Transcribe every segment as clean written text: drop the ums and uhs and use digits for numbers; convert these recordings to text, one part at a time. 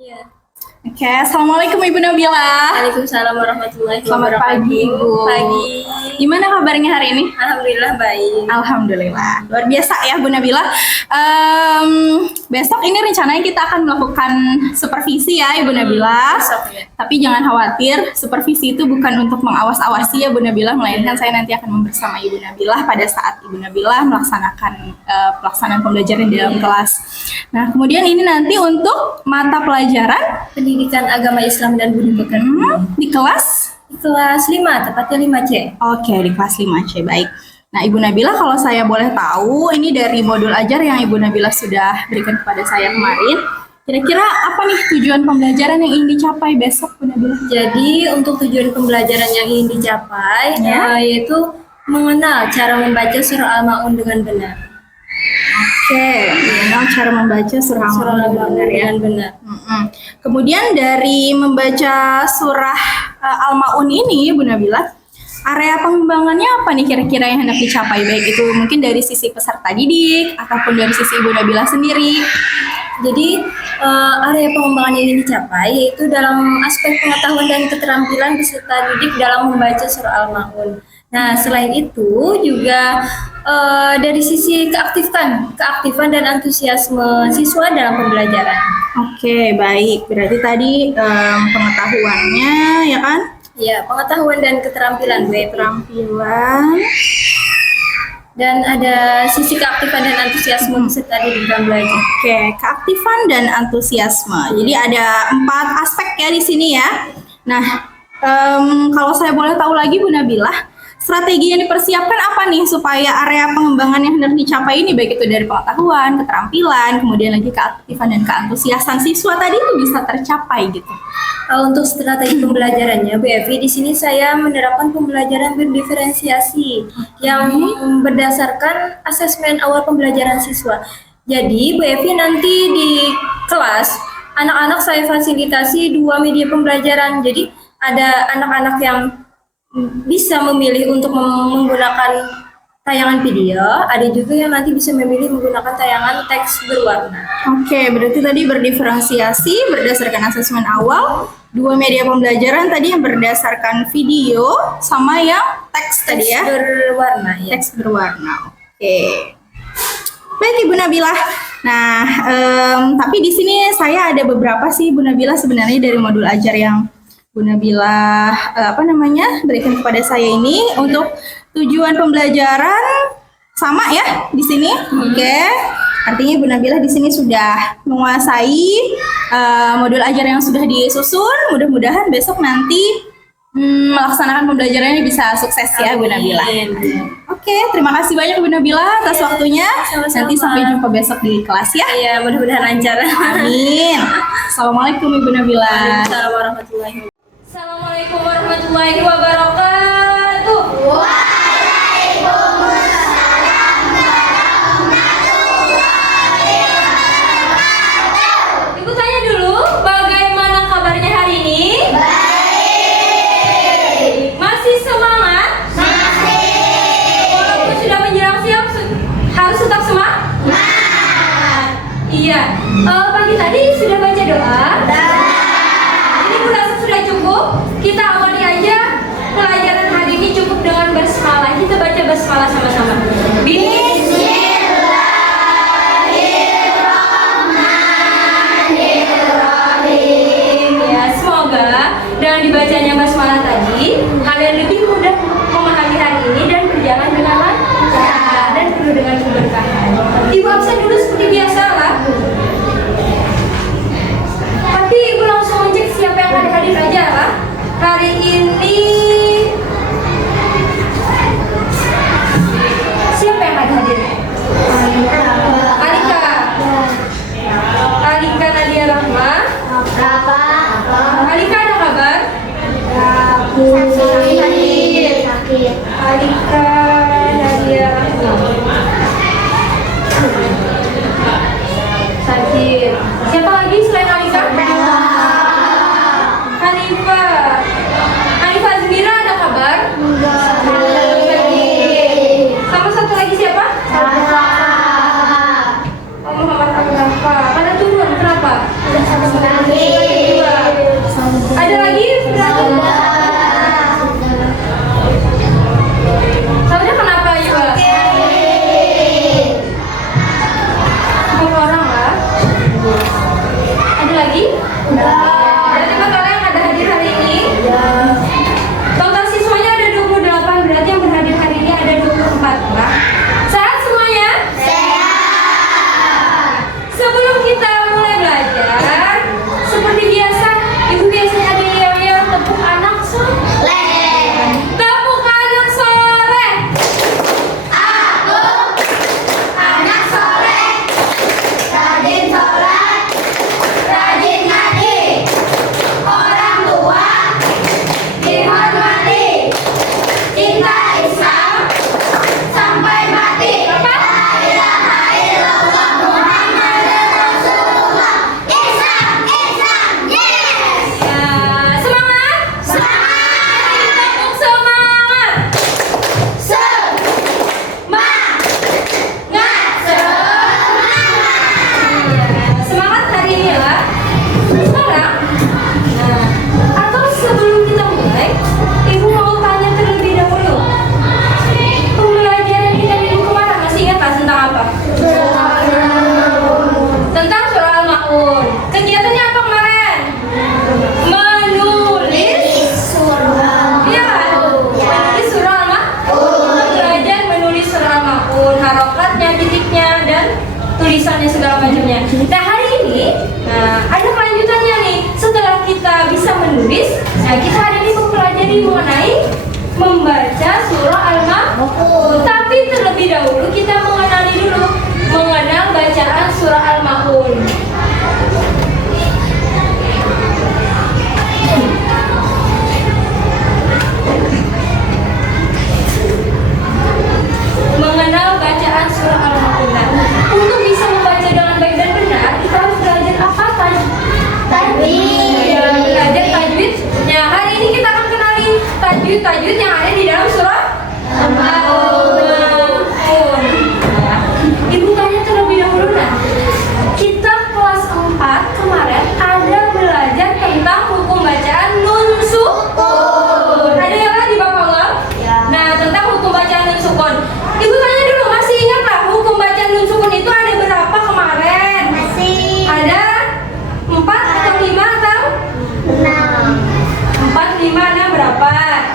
Iya. Oke, Assalamualaikum Ibu Nabila. Waalaikumsalam warahmatullahi Selamat wabarakatuh. pagi, Bu. Pagi. Gimana kabarnya hari ini? Alhamdulillah baik. Alhamdulillah, luar biasa ya Bu Nabila. Besok ini rencananya kita akan melakukan supervisi ya Ibu Nabila. Besok ya. Tapi jangan khawatir, supervisi itu bukan untuk mengawas-awasi ya Bu Nabila, melainkan saya nanti akan membersamai Ibu Nabila pada saat Ibu Nabila melaksanakan pelaksanaan pembelajaran di dalam kelas. Nah, kemudian ini nanti untuk mata pelajaran Pendidikan Agama Islam dan Budi Pekerti. di kelas. Di kelas 5, tepatnya 5C. Oke, di kelas 5C, baik. Nah, Ibu Nabila, kalau saya boleh tahu, ini dari modul ajar yang Ibu Nabila sudah berikan kepada saya kemarin, kira-kira apa nih tujuan pembelajaran yang ingin dicapai besok, Bu Nabila? Jadi untuk tujuan pembelajaran yang ingin dicapai Ya. yaitu mengenal cara membaca surah Al-Maun dengan benar. Oke, mengenal cara membaca surah Surah Al-Maun Al-Maun benar ya. dengan benar. Kemudian dari membaca surah Al-Maun ini, Bu Nabila, area pengembangannya apa nih kira-kira yang hendak dicapai? Baik itu mungkin dari sisi peserta didik ataupun dari sisi Ibu Nabila sendiri. Jadi area pengembangan yang ingin dicapai yaitu dalam aspek pengetahuan dan keterampilan peserta didik dalam membaca surah Al-Maun. Nah, selain itu juga dari sisi keaktifan dan antusiasme siswa dalam pembelajaran. Oke, baik. Berarti tadi pengetahuannya ya kan? Ya, pengetahuan dan keterampilan Bu Evi. Keterampilan. Dan ada sisi keaktifan dan antusiasme peserta didik dalam belajar. Oke, keaktifan dan antusiasme. Jadi ada 4 aspek ya di sini ya. Nah, kalau saya boleh tahu lagi Bu Nabila, strategi yang dipersiapkan apa nih supaya area pengembangan yang hendak dicapai ini baik itu dari pengetahuan, keterampilan, kemudian lagi keaktifan dan keantusiasan siswa tadi itu bisa tercapai gitu. Untuk strategi pembelajarannya, Bu Evi, di sini saya menerapkan pembelajaran berdiferensiasi yang berdasarkan asesmen awal pembelajaran siswa. Jadi, Bu Evi, nanti di kelas anak-anak saya fasilitasi 2 media pembelajaran. Jadi, ada anak-anak yang bisa memilih untuk menggunakan tayangan video, ada juga yang nanti bisa memilih menggunakan tayangan teks berwarna. Oke, berarti tadi berdiferensiasi berdasarkan asesmen awal, 2 media pembelajaran tadi yang berdasarkan video sama yang teks tadi ya. Berwarna ya. Teks berwarna. Oke. Baik Ibu Nabila. Nah, tapi di sini saya ada beberapa sih Ibu Nabila sebenarnya dari modul ajar yang Bu Nabila berikan kepada saya ini untuk tujuan pembelajaran sama ya di sini. Oke. Artinya Ibu Nabila di sini sudah menguasai modul ajar yang sudah disusun. Mudah-mudahan besok nanti melaksanakan pembelajarannya bisa sukses ya Bu Nabila. Oke, terima kasih banyak Bu Nabila atas waktunya. Sama-sama. Nanti sampai jumpa besok di kelas ya. Iya, mudah-mudahan lancar. Amin. Assalamualaikum Ibu Nabila. Waalaikumsalam warahmatullahi wabarakatuh. Assalamualaikum warahmatullahi wabarakatuh. Ibu tanya dulu, bagaimana kabarnya hari ini? Baik. Masih semangat? Masih. Walaupun sudah menjelang siang, harus tetap semangat? Iya. Pagi tadi sudah baca doa? Ini merasa sudah cukup? Kita awali aja pelajaran hari ini cukup dengan basmalah. Kita baca basmalah sama-sama. Bismillahirrahmanirrahim. Ya, semoga dengan dibacanya basmalah tadi kalian lebih mudah memahami hari ini dan berjalan dengan lancar dan penuh dengan keberkahan. Ibu absen dulu seperti biasa lah. Tapi ibu langsung ngecek siapa yang ada hadir aja lah. Hari ini siapa yang ada hadir? Alika. Alika Nadia Rahma. Alika ada kabar? Sakit. Alika Nadia Rahma. tulisannya segala macamnya. Nah hari ini ada kelanjutannya nih. Setelah kita bisa menulis, nah kita hari ini mempelajari mengenai membaca surah Al-Ma'un. Tapi terlebih dahulu kita mengenal bacaan surah Al-Ma'un. Mengenal bacaan surah Al-Ma'un. Untuk bisa membaca dengan baik dan benar, kita harus belajar apa? Tajwid. Ya, belajar tajwid. Nah, hari ini kita akan kenali tajwid yang ada di dalam surah Al-Ma'un. Ibu tanya terlebih dahulu nah. Kita kelas 4 kemarin ada belajar tentang hukum bacaan nun sukun. Ada yang kan di Bapak ulang? Nah, tentang hukum bacaan nun sukun. Ibu tanya dulu, masih ingat nggak hukum bacaan nun sukun itu ada berapa kemarin? Masih. Ada 4 atau 5 atau? 4, 5, 6 berapa?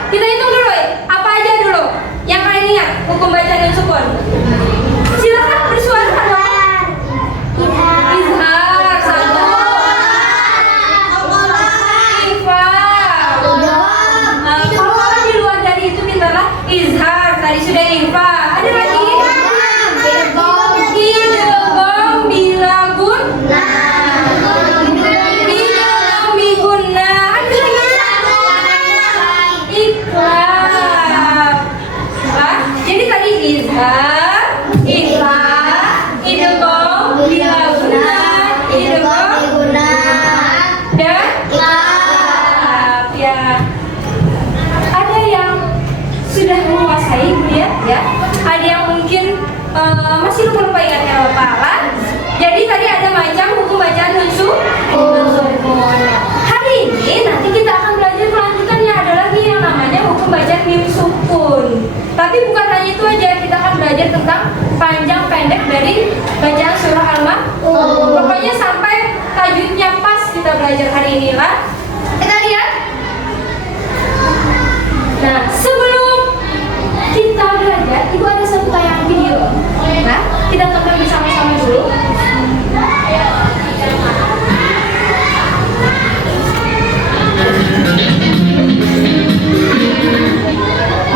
Kita hitung dulu ya. Apa aja dulu yang kalian ingat hukum bacaan nun sukun? Silakan bersuara. Izhar, satu. Infak. Kalau di luar dari itu mintalah izhar. Tadi sudah infak. Ada lagi? Idgham bila guna. Idgham biguna. Ada lagi? Ikhlas. Jadi tadi izhar, infak, idgham bila guna, idgham dan ikhlas. Ya. Ada yang sudah menguasai ya. Ada yang mungkin masih lupa ingatnya hafalan. Jadi tadi ada macam hukum bacaan nun sukun. Hari ini nanti kita akan belajar kelanjutannya, ada lagi yang namanya hukum bacaan mim sukun. Tapi bukan hanya itu aja, kita akan belajar tentang panjang pendek dari bacaan surah Al-Ma'un. Pokoknya sampai tajwidnya pas kita belajar hari ini lah. Kita lihat. Nah, sebelum kita belajar, ibu ada satu tayangan video. Nah, kita tonton bersama-sama dulu.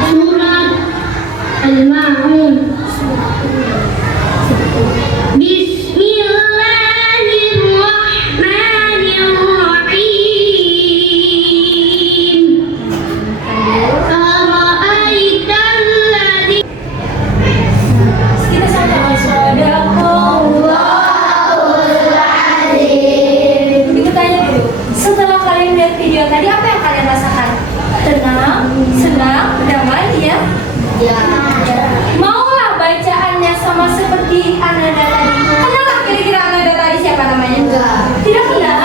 Surat Al-Ma'un. Bismillahirrahmanirrahim. Ara'aital ladzi. Kita sama-sama Shadaqallahul Azim. Ibu tanya dulu, setelah kalian lihat video tadi, apa yang kalian rasakan? Tenang, senang, damai, ya? Maulah bacaannya sama seperti Ananda tadi. Kenal nggak kira-kira Ananda tadi siapa namanya? Tidak kenal?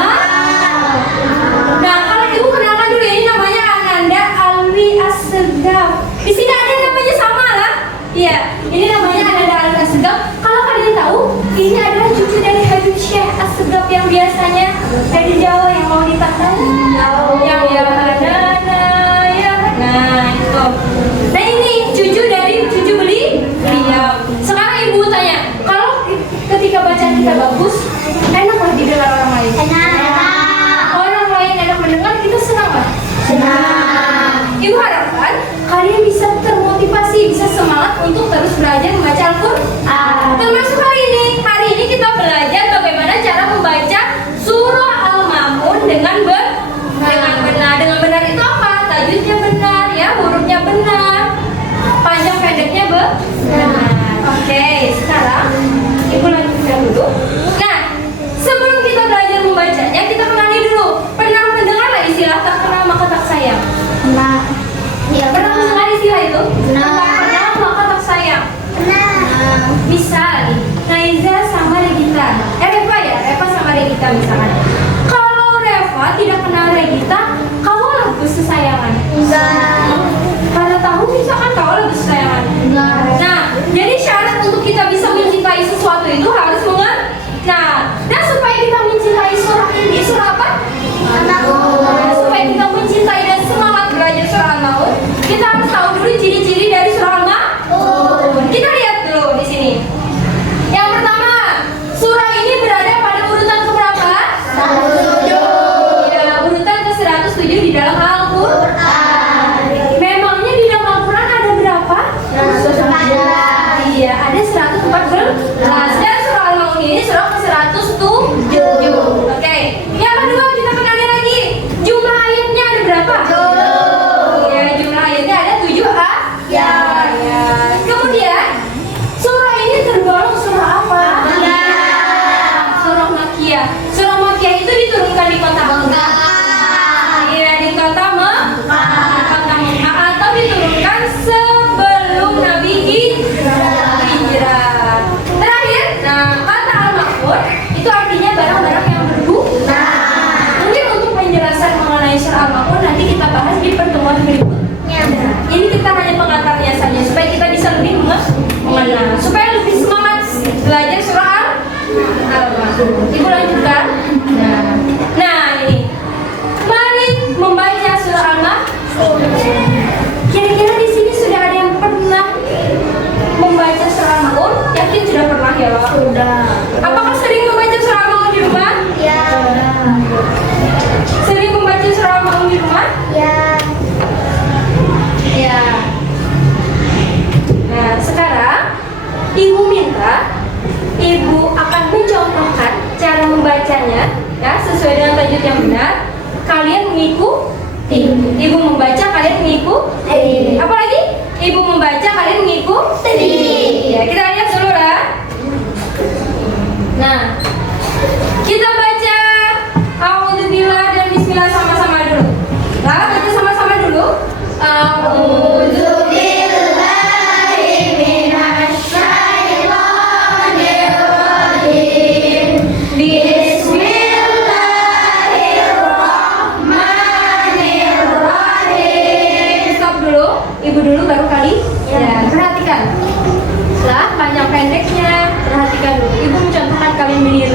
Nah, kalau ibu kenalkan dulu, ini namanya Ananda Alwi Assegaf. Di sini ada yang namanya sama lah. Iya, ini namanya Ananda Alwi Assegaf. Kalau kalian tahu, ini adalah cucu dari Habib Syekh Assegaf yang biasanya dari Jawa yang mau ditantang. Yang ya Ananda ya. Nah, itu. Nah, ini cucu beliau. Sekarang ibu tanya, kalau ketika bacaan kita bagus, enak lah didengar orang lain. Orang lain enak mendengar, kita senang lah. Ibu harapkan kalian bisa termotivasi, bisa semangat untuk terus belajar membaca Al-Quran. Termasuk hari ini kita belajar bagaimana cara membaca surah Al-Ma'un dengan benar. Dengan benar itu apa? Tajwidnya benar, ya, hurufnya benar, panjang pendeknya benar. Oke, sekarang ibu lanjutkan dulu. Nah, sebelum kita belajar membacanya, kita kenali dulu. Pernah mendengar nggak istilah tak kenal maka tak sayang? Pernah mendengar istilah itu? Tak kenal maka tak sayang. Misal, Naiza sama Regita. Reva ya, Reva sama Regita misalkan. Kalau Reva tidak kenal Regita, kamu lagu kesayangan? Pada tahu misalkan kau lagu kesayangan? Nah, jadi syarat untuk kita bisa mencintai sesuatu itu harus mengenal. Nah, supaya kita mencintai surah ini, surah apa? Nah, supaya kita mencintai dan semangat belajar surah Al-Ma'un, kita harus tahu dulu ciri-ciri dari surah Al-Ma'un. Kita lihat dulu di sini. Yang pertama, surah 107. Oke. Yang kedua kita kenalin lagi. Jumlah ayatnya ada berapa? Ya, jumlah ayatnya ada 7 ayat. Kemudian surah ini tergolong surah apa? Surah Makkiyah. Surah Makkiyah itu diturunkan di kota Mekah. Iya, di kota Mekah atau diturunkan sebelum Nabi hijrah. Terakhir, nah kata al-makfur itu artinya barang-barang yang berguna. Mungkin untuk penjelasan mengenai surah al-makfur nanti kita bahas di pertemuan berikutnya. Ini kita hanya pengantarnya saja supaya kita bisa lebih mengenal, supaya lebih semangat belajar surah al-makfur. Ibu lanjutkan. Nah ini, mari membaca surah al-makfur. Kira-kira di sini sudah ada yang pernah membaca surah al-makfur? Yakin sudah pernah ya, Pak? Sudah. Apakah sering membaca surah al-makfur di rumah? Ya. Sering membaca surah al-makfur di rumah? Ya. Ya. Nah, sekarang Ibu minta Ibu akan mencontohkan cara membacanya ya, sesuai dengan tajwid yang benar. Kalian mengikuti. Ibu membaca, kalian mengikuti. Apalagi? Ibu membaca, kalian mengikuti. Ya, kita lihat dulu lah. Nah, kita baca A'udzubillah dan Bismillah sama-sama dulu. Nah, baca sama-sama dulu. Stop dulu, ibu dulu baru kali. Ya, perhatikan. Setelah panjang pendeknya, perhatikan dulu. Ibu mencontohkan kalian berdiri.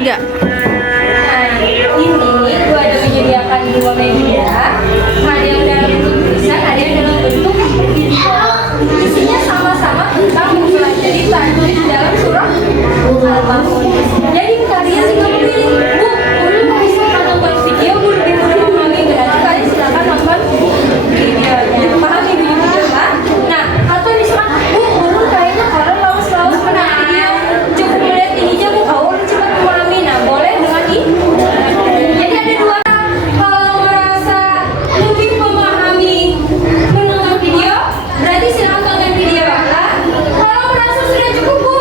3. Nah, ini gua ada menyediakan 2 media. Ada yang dalam bentuk tulisan, ada yang dalam bentuk video. Isinya sama-sama tentang mempelajari tajwid dalam surah Al-Baqarah. Jadi kalian tinggal memilih, Bu, Guru bisa nonton video, Bu lebih mudah memahami, berarti kalian silakan nonton videonya. Pahami video kan? Nah, atau misalkan, Bu, Guru kayaknya kalau lawas-lawas menang video, cukup melihat ini aja, Bu, kau cepat memahami. Nah, boleh dengan ini. Jadi ada 2. Kalau merasa lebih memahami menonton video, berarti silakan tonton video. Kalau merasa sudah cukup, Bu,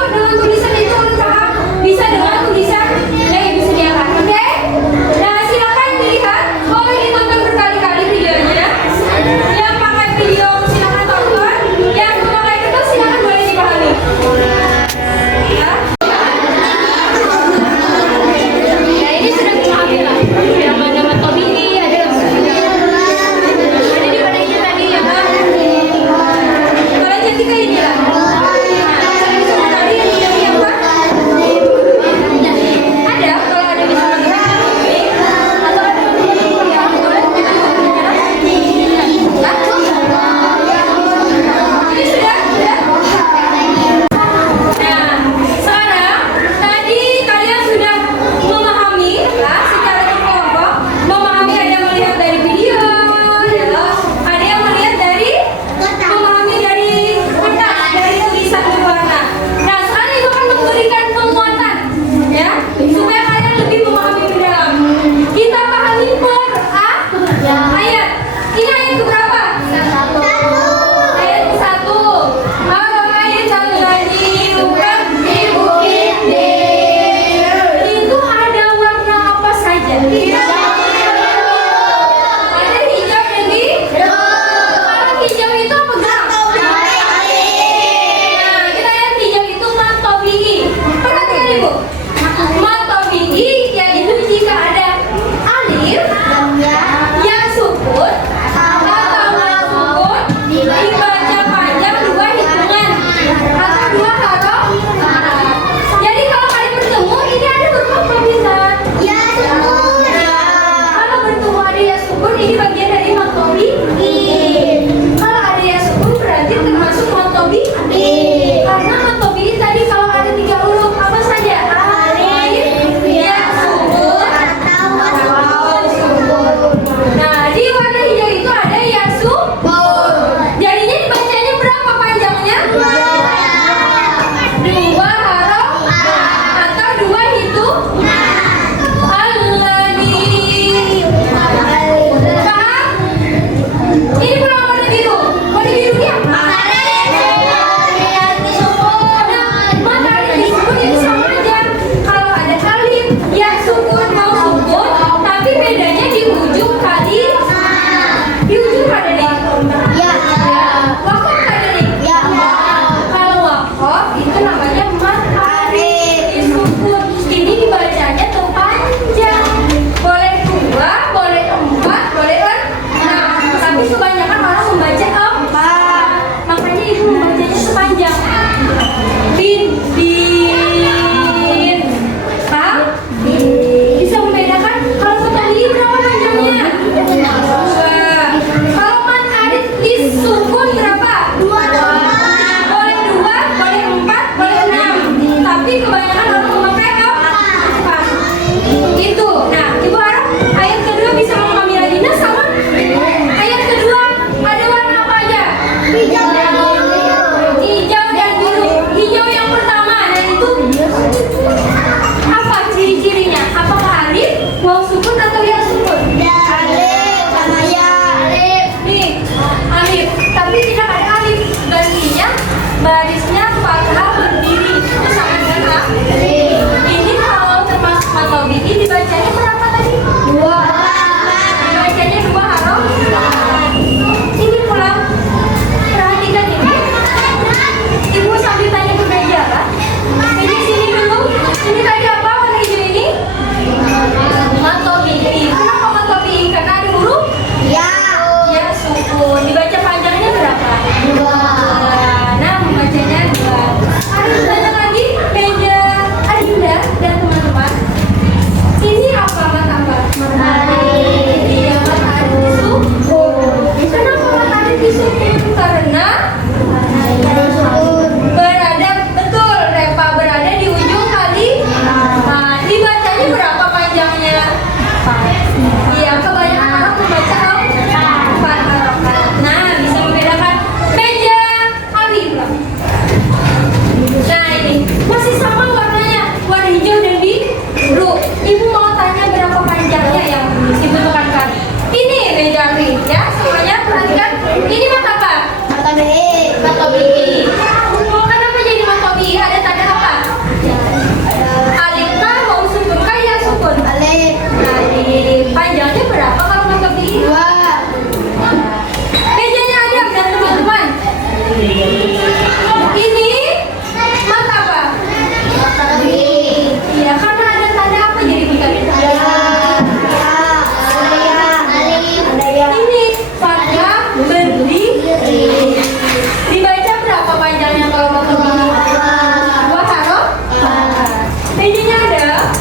PJ-nya ada.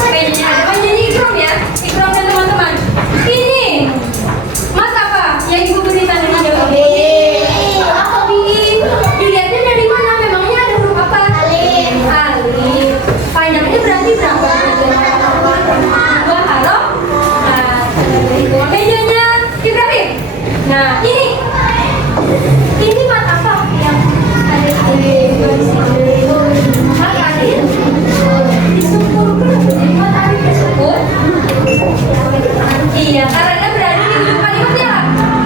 PJ-nya ada. PJ-nya Ikram ya. Ikram dan teman-teman. Ini Mas apa yang ibu beri tanda di jawab? Apa Bi? Dilihatnya dari mana? Memangnya ada huruf apa? Alif. Alif. Panjangnya berarti berapa? 2 huruf. Nah, itu mejanya Ibrahim. Nah, ini mat apa yang ada di sini? Mat alif. Disumpulkan jadi mat alif disebut. Iya, karena berada di ujung kalimatnya.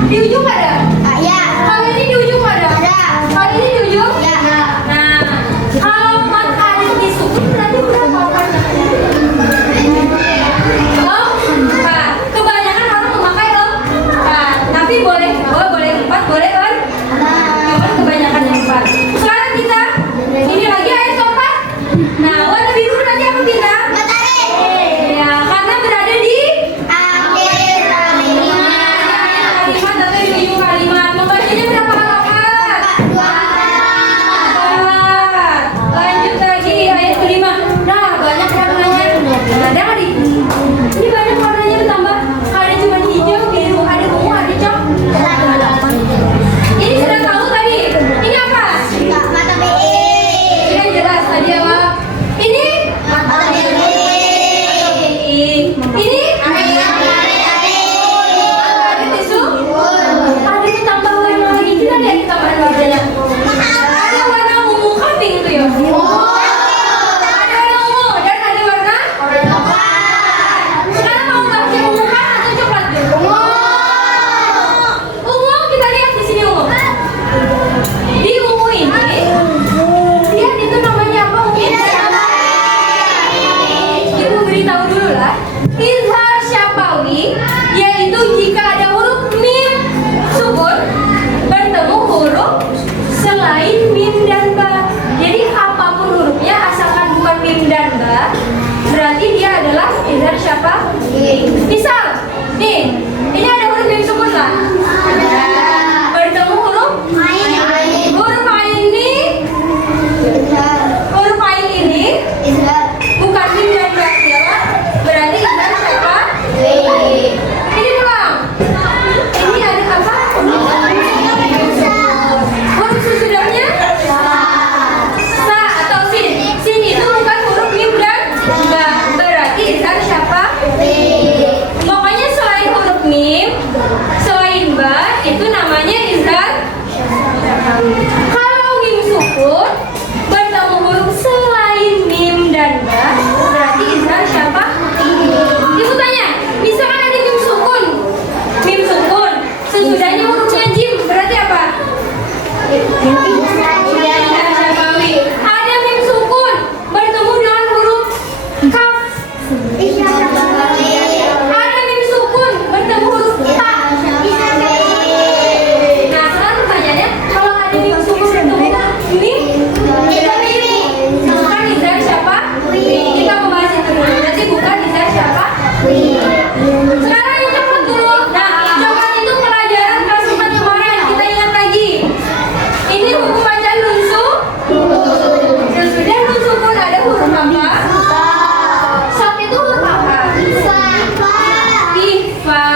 Di ujung ada? Ya. Kalau ini di ujung ada? Ada. Kalau ini di ujung? Ya. Nah, kalau mat alif disukun berarti berapa panjangnya? Oh, nah, kebanyakan orang memakai loh. Nah, tapi boleh 4, boleh kan? Cuman kebanyakan yang 4. Sekarang kita ini lagi ayat keempat. Nah, warna biru berarti apa kita? Matahari. Ya, karena berada di Akhir kalimat. kalimat atau di ujung kalimat. Membacanya berapa halaman? 4. Lanjut lagi ayat kelima. Nah, banyak warnanya. Ada kali. Ini banyak warnanya bertambah. Ada cuma hijau, biru, ada ungu, ada coklat. Ini sudah tahu tadi. Ini apa? Mata BE. Sudah jelas tadi apa? Ini Mata BE. ini ada tisu. Ada ditambah warna lagi. Kita lihat tambahan warnanya. Ada warna ungu kambing itu ya. Ada warna ungu dan ada warna. Sekarang mau baca ungu kan atau coklat dulu? Ungu kita lihat di sini ungu. Di ungu ini, lihat itu namanya apa ungu? Ibu beritahu dulu lah. Izhar syafawi, yaitu jika ada huruf mim sukun bertemu huruf selain mim dan ba. Jadi apapun hurufnya asalkan bukan mim dan ba, berarti dia adalah izhar syafawi. Misal, nih, ini ada huruf mim sukun lah. Bertemu huruf huruf ain ini bukan mim dan ba, ya kan? Berarti izhar syafawi. Ini pulang. Ini ada apa? Huruf sesudahnya sa atau sin. Sin itu bukan huruf mim dan ba, berarti izhar syafawi. Pokoknya selain huruf mim, selain ba, itu namanya izhar syafawi. Kalau mim sukun bertemu huruf selain mim dan ba, berarti izhar syafawi. Ibu tanya, misalkan ada mim sukun, sesudahnya hurufnya jim, berarti apa? Izhar syafawi. Ada mim sukun bertemu dengan huruf kaf. Ada mim sukun bertemu huruf ta. Nah, sekarang pertanyaannya, kalau ada mim sukun bertemu huruf mim, bukan izhar syafawi. Kita membahas itu dulu, berarti bukan izhar syafawi. Sekarang yang coklat dulu. Nah, coklat itu pelajaran kelas 4 kemarin. Kita ingat lagi. Ini hukum bacaan nunsu. Sesudah nunsu pun ada huruf apa? Sat itu huruf apa? Ifa.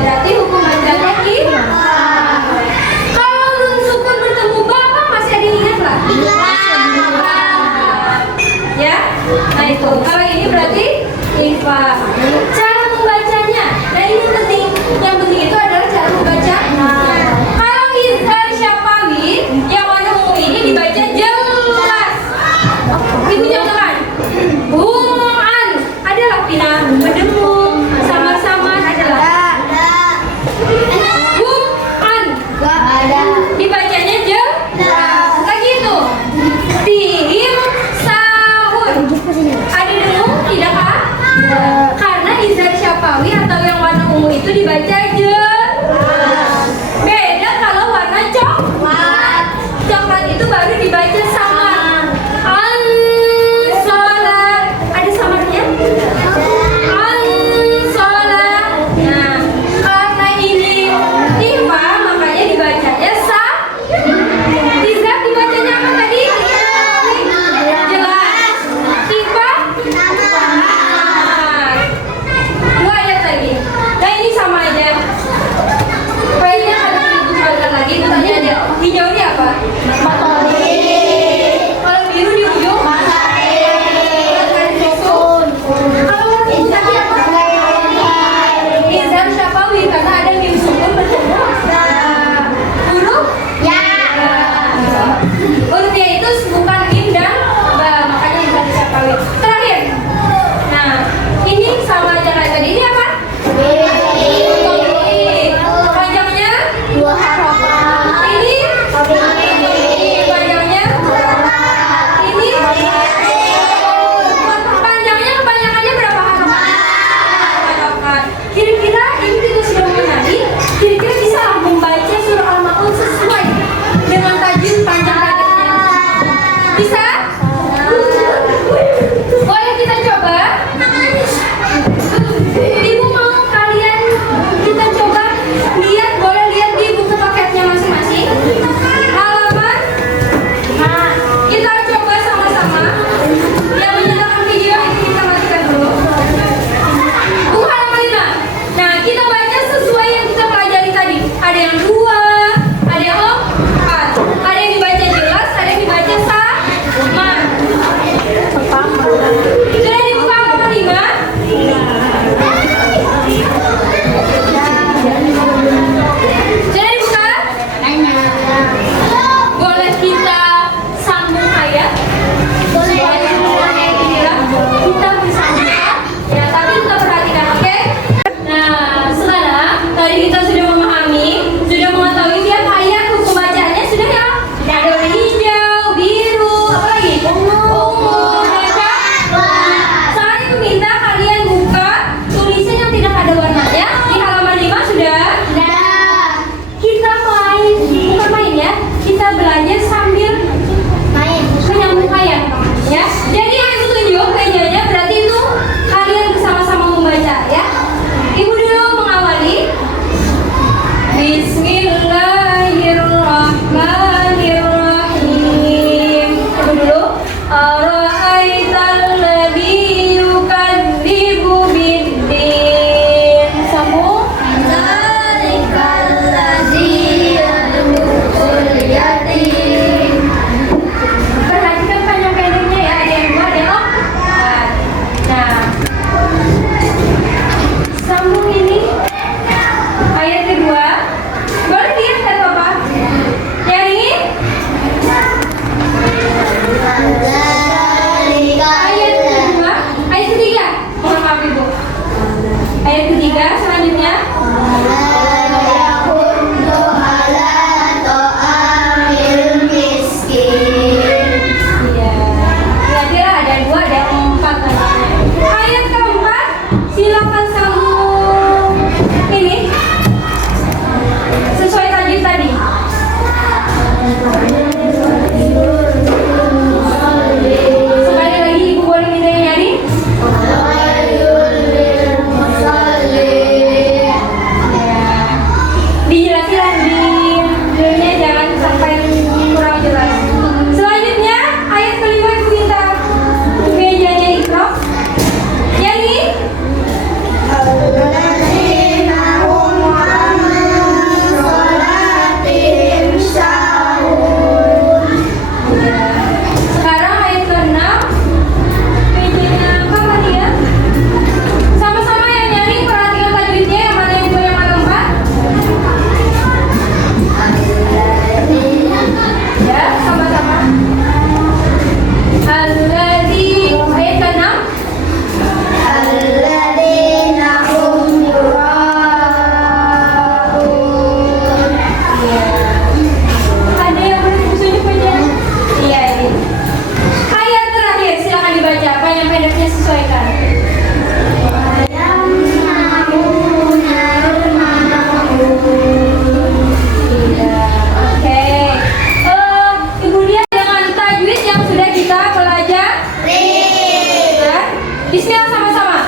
Berarti hukum bacaannya ifa. Kalau nunsu pun bertemu ba, apa masih ada yang ingat lah? Ya. Nah itu. Kalau ini berarti ifa. Cara membacanya. Nah ini penting. Yang penting itu adalah cara membacanya. Kalau izhar syafawi yang warna ungu ini dibaca jelas. Ibu jangan. Buman. Adalah pina mendengung. Sama-sama adalah. Buman. Dibacanya jelas. Lagi itu. Tim sahur. Ada dengung tidak kah? Karena izhar syafawi atau yang warna ungu itu dibaca jelas. Beda kalau warna coklat. Coklat itu baru dibaca sama. An-sholat. Ada samarnya? An-sholat. Nah, karena ini ifa, makanya dibacanya sa. Izhar dibacanya apa tadi? Jelas. yang ketiga selanjutnya. Iya. Berarti ada 2, ada 4 tadi. Ayat keempat, silakan sambung ini sesuai tajwid tadi. Sekali lagi ibu boleh minta nyanyi. Dijelasin di videonya, jangan sampai kurang jelas. Selanjutnya ayat kelima ibu minta mejanya Iqra. Nyanyi. Sekarang ayat ke-6 mejanya apa dia? Sama-sama yang nyanyi, perhatikan tajwidnya, yang mana yang 2 yang mana 4. Ya, sama-sama. Alladzi ayat ke-6. Ada yang boleh ditunjuk aja? Iya, ini. Ayat terakhir silakan dibaca, panjang pendeknya sesuaikan. Iya, oke. Ibu dia dengan tajwid yang sudah kita pelajari. Ya. Bismillah sama-sama.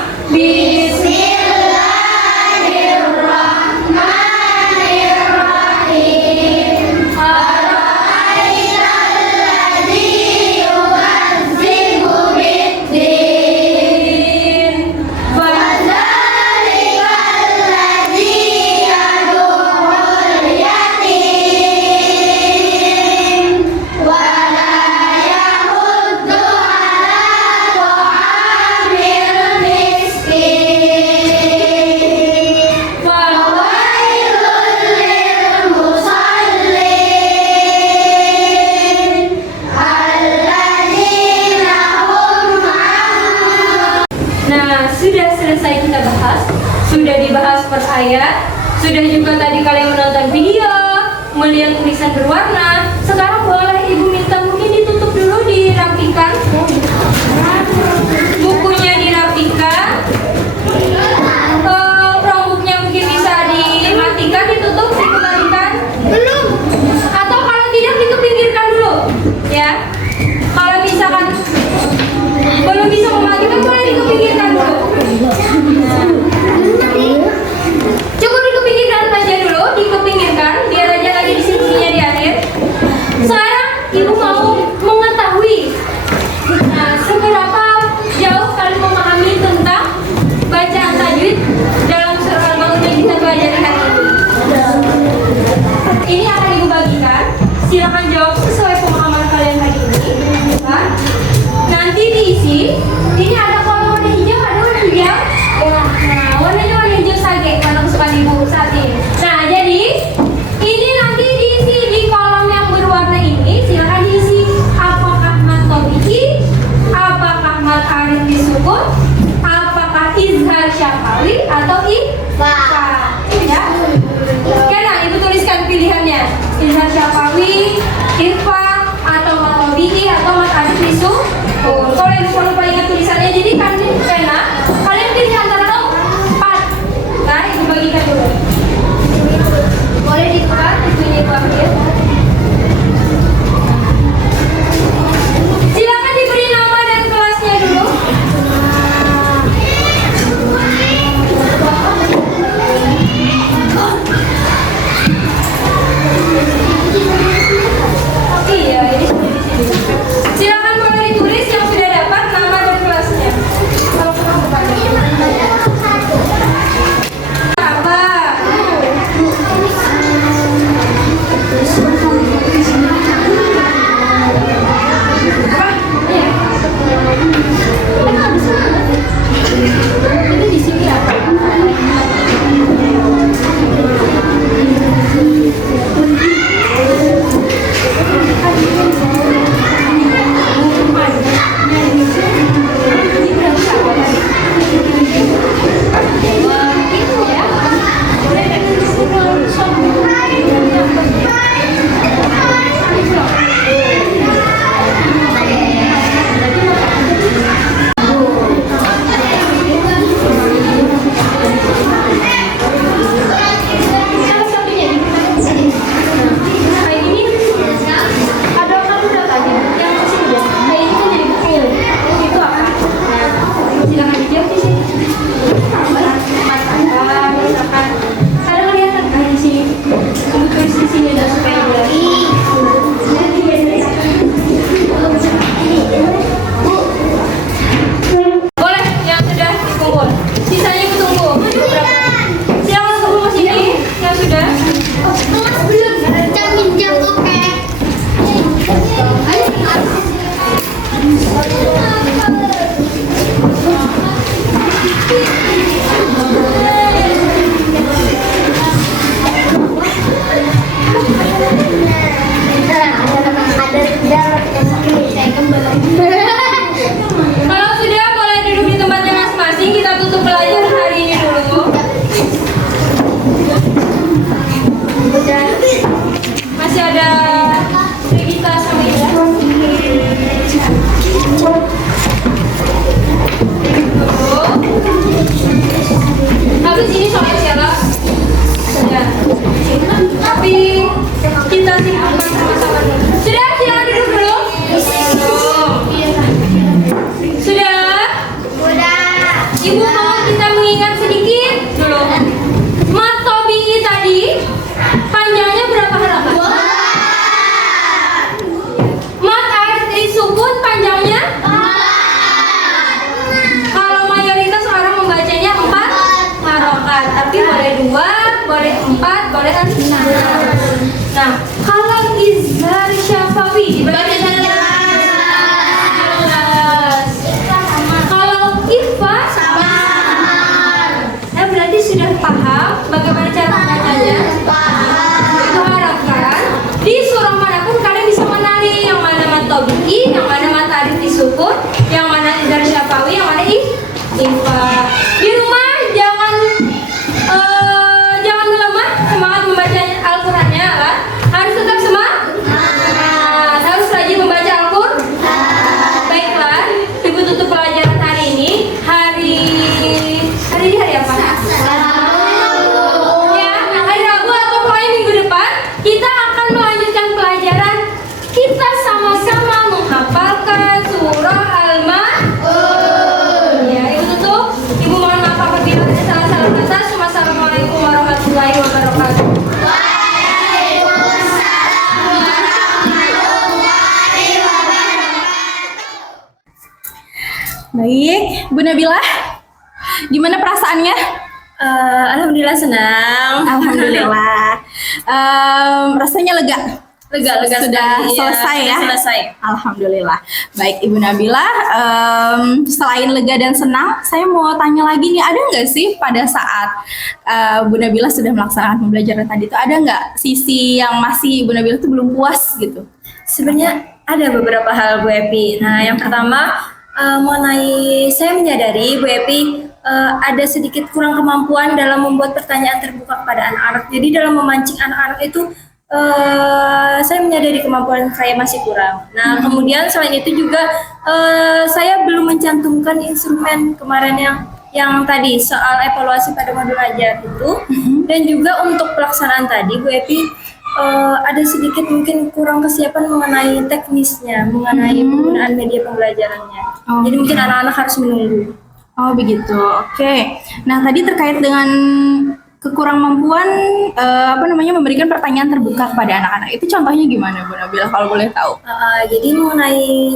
Nah, sudah selesai kita bahas, sudah dibahas per ayat, sudah juga tadi kalian menonton video, melihat tulisan berwarna. Sekarang boleh ibu minta mungkin ditutup dulu, dirapikan, bukunya dirapikan, Chromebooknya mungkin bisa dimatikan, ditutup, dikembalikan. Belum. Atau kalau tidak dikepinggirkan dulu, ya. Kalau misalkan belum bisa mematikan, boleh dikepinggirkan dulu. Cukup dikepinggirkan saja dulu, dikepinggirkan, biar aja lagi di sisinya di akhir. Sekarang ibu mau mengetahui seberapa Silakan dijawab di sini. Misalkan ada kelihatan kan di sini. Tunggu tulis di sini dan supaya jelas. Boleh yang sudah dikumpul. Sisanya ibu tunggu. Berapa? Silakan tunggu ke sini yang sudah. Minjam oke. Kalau sudah boleh duduk di tempatnya masing-masing. Kita tutup pelajaran hari ini dulu. Masih ada Regita sama Ida. Habis ini soal siapa? Sudah. Tapi kita simpulkan sama-sama dulu. Sudah, silakan duduk dulu. Sudah. Ibu mau kita mengingat sedikit dulu. Mat Tobi'i tadi panjangnya berapa halaman? Mat Arif Sukun panjangnya? Kalau mayoritas orang membacanya 4 harokat, tapi boleh 2, boleh 4, boleh 6. Nah, kalau Izhar Syafawi dibaca jelas. Kalau Ifa nah berarti sudah paham bagaimana cara membacanya. Itu harapkan di surah manapun kalian bisa mengenali yang mana mat Tobi'i, yang mana mat Arif disukun, yang mana Izhar Syafawi, yang mana Ifa. Di rumah jangan melemah semangat membaca Al-Qur'annya kan? Harus tetap semangat. Harus rajin membaca Al-Qur'an. Baiklah, Ibu tutup pelajaran hari ini. Hari apa? Ya, hari Rabu atau pokoknya minggu depan kita akan melanjutkan pelajaran. Kita sama-sama menghafalkan surah Al-Ma'un. Ya, Ibu tutup. Ibu mohon maaf apabila ada salah-salah kata. Wassalamualaikum warahmatullahi wabarakatuh. Baik, Bu Nabila, gimana perasaannya? Alhamdulillah senang. Alhamdulillah. Rasanya lega. Lega Sudah sekali. selesai ya? Sudah selesai. Alhamdulillah. Baik Ibu Nabila, selain lega dan senang, saya mau tanya lagi nih, ada nggak sih pada saat Bu Nabila sudah melaksanakan pembelajaran tadi itu, ada nggak sisi yang masih Bu Nabila tuh belum puas gitu? Sebenarnya ada beberapa hal Bu Epi. Nah, yang pertama mengenai saya menyadari Bu Epi ada sedikit kurang kemampuan dalam membuat pertanyaan terbuka kepada anak-anak. Jadi dalam memancing anak-anak itu saya menyadari kemampuan saya masih kurang. Nah, kemudian selain itu juga saya belum mencantumkan instrumen kemarin yang tadi soal evaluasi pada modul ajar itu, dan juga untuk pelaksanaan tadi Bu Epi ada sedikit mungkin kurang kesiapan mengenai teknisnya, mengenai penggunaan media pembelajarannya. Oh. Jadi mungkin anak-anak harus menunggu. Oh begitu, oke. Nah tadi terkait dengan kekurang mampuan memberikan pertanyaan terbuka kepada anak-anak, itu contohnya gimana Bu Nabila kalau boleh tahu? Jadi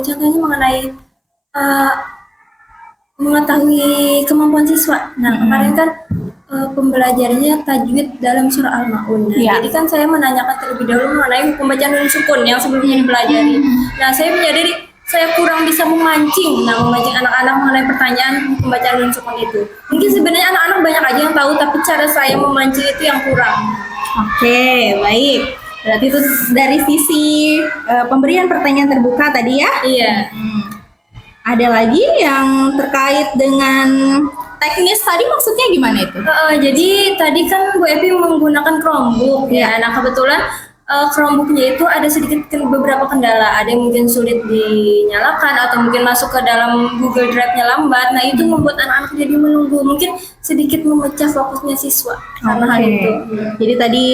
contohnya mengenai mengetahui kemampuan siswa. Nah, kemarin kan pembelajarannya tajwid dalam surah Al-Ma'un. Nah, Iya. jadi kan saya menanyakan terlebih dahulu mengenai pembacaan nun sukun yang sebelumnya dipelajari. Nah, saya menyadari saya kurang bisa memancing anak-anak mengenai pertanyaan pembacaan nun sukun itu. Mungkin sebenarnya anak-anak banyak aja yang tahu, tapi cara saya memancing itu yang kurang. Oke, baik. Berarti itu dari sisi pemberian pertanyaan terbuka tadi ya. Iya. Ada lagi yang terkait dengan teknis tadi, maksudnya gimana itu? Jadi tadi kan Bu Epi menggunakan Chromebook ya. Nah, kebetulan Chromebooknya itu ada sedikit beberapa kendala. Ada yang mungkin sulit dinyalakan atau mungkin masuk ke dalam Google Drive-nya lambat. Nah, itu membuat anak-anak jadi menunggu. Mungkin sedikit memecah fokusnya siswa karena hal itu. Jadi tadi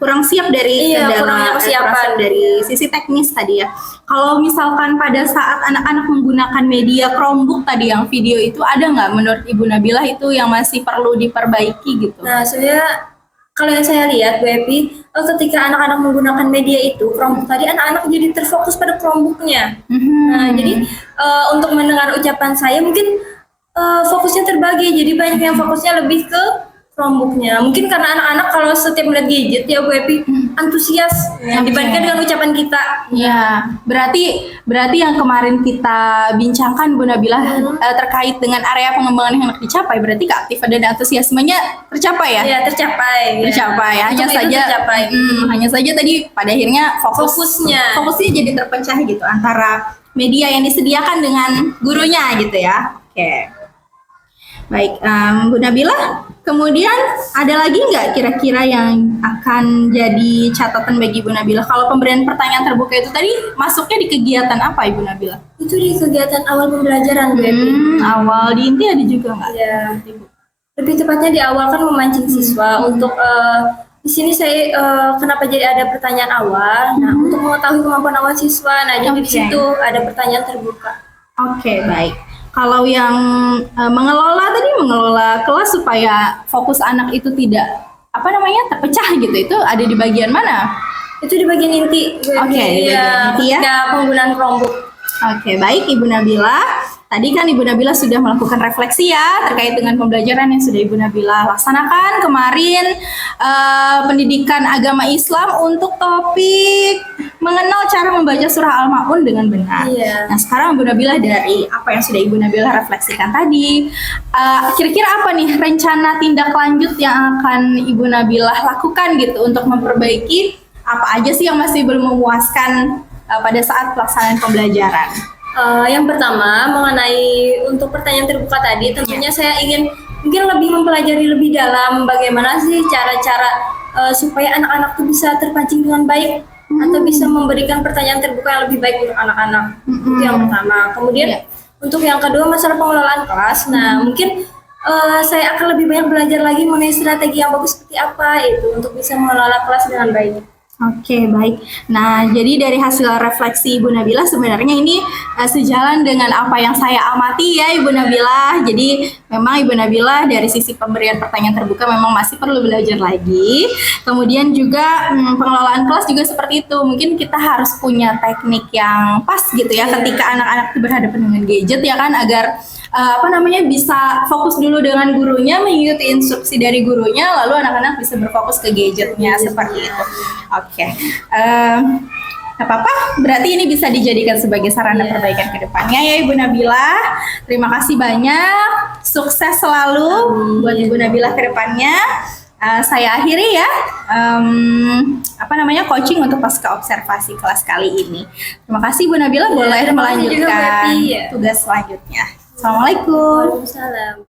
kurang siap dari Iya, kendala kurangnya kesiapan. perasaan dari sisi teknis tadi ya. Kalau misalkan pada saat anak-anak menggunakan media Chromebook tadi yang video itu, ada nggak menurut Ibu Nabila itu yang masih perlu diperbaiki gitu? Nah, sebenarnya kalau yang saya lihat, Bu Epi, ketika anak-anak menggunakan media itu, Chromebook tadi, anak-anak jadi terfokus pada Chromebooknya. Nah, jadi untuk mendengar ucapan saya mungkin fokusnya terbagi, jadi banyak yang fokusnya lebih ke Chromebooknya. Mungkin karena anak-anak kalau setiap melihat gadget ya Bu Epi, antusias dibandingkan dengan ucapan kita. Ya, berarti yang kemarin kita bincangkan Bu Nabila terkait dengan area pengembangan yang hendak dicapai, berarti keaktifan dan antusiasmenya tercapai ya? Ya, tercapai. Tercapai. Hanya Untuk itu saja tercapai. hanya saja tadi pada akhirnya fokusnya jadi terpecah gitu antara media yang disediakan dengan gurunya gitu ya. Oke. Baik, Bu Nabila, kemudian ada lagi nggak kira-kira yang akan jadi catatan bagi Ibu Nabila? Kalau pemberian pertanyaan terbuka itu tadi masuknya di kegiatan apa Ibu Nabila? Itu di kegiatan awal pembelajaran Bu Epi. Awal di inti ada juga nggak? Ya, lebih tepatnya di awal kan memancing siswa untuk di sini saya kenapa jadi ada pertanyaan awal. Nah, untuk mengetahui kemampuan awal siswa. Nah, jadi di Oke. situ ada pertanyaan terbuka. Oke, baik. Kalau yang mengelola kelas supaya fokus anak itu tidak terpecah gitu, itu ada di bagian mana? Itu di bagian inti. Oke, di bagian inti ya. Ketika penggunaan Chromebook. Oke, baik Ibu Nabila. Tadi kan Ibu Nabila sudah melakukan refleksi ya terkait dengan pembelajaran yang sudah Ibu Nabila laksanakan kemarin, pendidikan agama Islam untuk topik mengenal cara membaca surah Al-Maun dengan benar. Iya. Nah, sekarang Ibu Nabila dari apa yang sudah Ibu Nabila refleksikan tadi, kira-kira apa nih rencana tindak lanjut yang akan Ibu Nabila lakukan gitu untuk memperbaiki apa aja sih yang masih belum memuaskan pada saat pelaksanaan pembelajaran? Yang pertama mengenai untuk pertanyaan terbuka tadi, tentunya saya ingin mungkin lebih mempelajari lebih dalam bagaimana sih cara-cara supaya anak-anak tuh bisa terpancing dengan baik atau bisa memberikan pertanyaan terbuka yang lebih baik untuk anak-anak. Itu yang pertama. Kemudian untuk yang kedua masalah pengelolaan kelas. Nah, mungkin saya akan lebih banyak belajar lagi mengenai strategi yang bagus seperti apa itu untuk bisa mengelola kelas dengan baik. Oke, baik. Nah, jadi dari hasil refleksi Ibu Nabila sebenarnya ini sejalan dengan apa yang saya amati ya Ibu Nabila. Jadi memang Ibu Nabila dari sisi pemberian pertanyaan terbuka memang masih perlu belajar lagi. Kemudian juga pengelolaan kelas juga seperti itu. Mungkin kita harus punya teknik yang pas gitu ya ketika anak-anak itu berhadapan dengan gadget ya kan, agar bisa fokus dulu dengan gurunya, mengikuti instruksi dari gurunya, lalu anak-anak bisa berfokus ke gadgetnya seperti itu. Oke, nggak apa-apa. Berarti ini bisa dijadikan sebagai sarana perbaikan ke depannya ya Ibu Nabila. Terima kasih banyak, sukses selalu buat Ibu Nabila ke depannya. Saya akhiri ya coaching untuk pasca observasi kelas kali ini. Terima kasih Bu Nabila, boleh terima kasih juga, Bu melanjutkan Epi, ya. tugas selanjutnya. Assalamualaikum. Waalaikumsalam.